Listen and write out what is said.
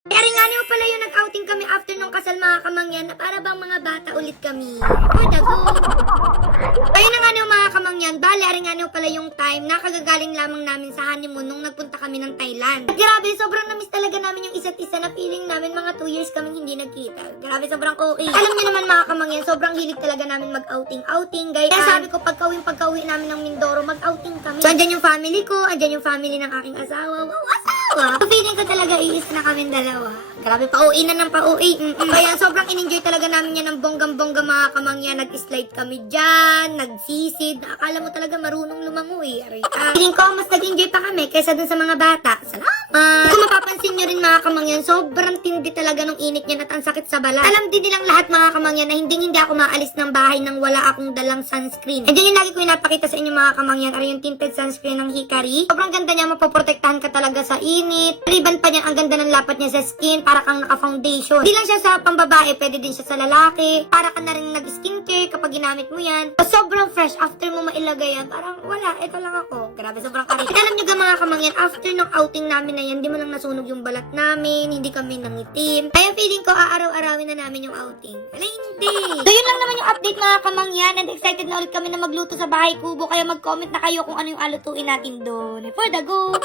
Kaya rin nga niyo pala yung nag-outing kami after nung kasal mga kamangyan na para bang mga bata ulit kami. For the go. Ayun na nga niyo mga kamangyan, bali rin nga niyo pala yung time na kagagaling lamang namin sa honeymoon nung nagpunta kami ng Thailand. At grabe, sobrang namiss talaga namin yung isa't isa na feeling namin mga 2 years kaming hindi nagkita. Grabe, sobrang okay. Alam niyo naman mga kamangyan, sobrang hilig talaga namin mag-outing guys. Kaya sabi ko pagka-uwi namin ng Mindoro, mag-outing kami. So andyan yung family ko, andyan yung family ng aking asawa. Wow, asawa! So feeling ko talaga iis na kami dalawa. Grabe, pa-uwi na ng pa-uwi. Kaya sobrang in-enjoy talaga namin yan ng bonggang-bongga mga kamangyan. Nag-slide kami dyan, nagsisid. Akala mo talaga marunong lumangoy. Feeling ko mas nag-enjoy pa kami kaysa dun sa mga bata. Salamat! Kung mapapansin nyo rin mga kamangyan, sobrang tindi talaga nung init niya at ang sakit sa balat. Alam din nilang lahat mga kamangyan na hindi ako maalis ng bahay nang wala akong dalang sunscreen. And then yung lagi ko pinapakita sa inyo mga kamangyan, ay yung tinted sunscreen ng Hikari. Sobrang ganda niya, mapoprotektahan ka talaga sa init. Riban pa niya, ang ganda ng lapat niya sa skin, para kang naka-foundation. Hindi lang siya sa pambabae, pwede din siya sa lalaki. Para ka na rin nag-skincare kapag ginamit mo yan. So, sobrang fresh after mo mailagay yan. Parang wala, ito lang ako. Grabe, sobrang karit. Alam niyo mga kamangyan, after ng outing namin na yan, hindi mo lang nasunog yung balat namin, hindi kami nangitim. Kaya feeling ko, aaraw-arawin na namin yung outing. Wala, hindi. So, yun lang naman yung update mga kamangyan. And excited na ulit kami na magluto sa bahay kubo. Kaya mag-comment na kayo kung ano yung alutuin natin doon. For the go!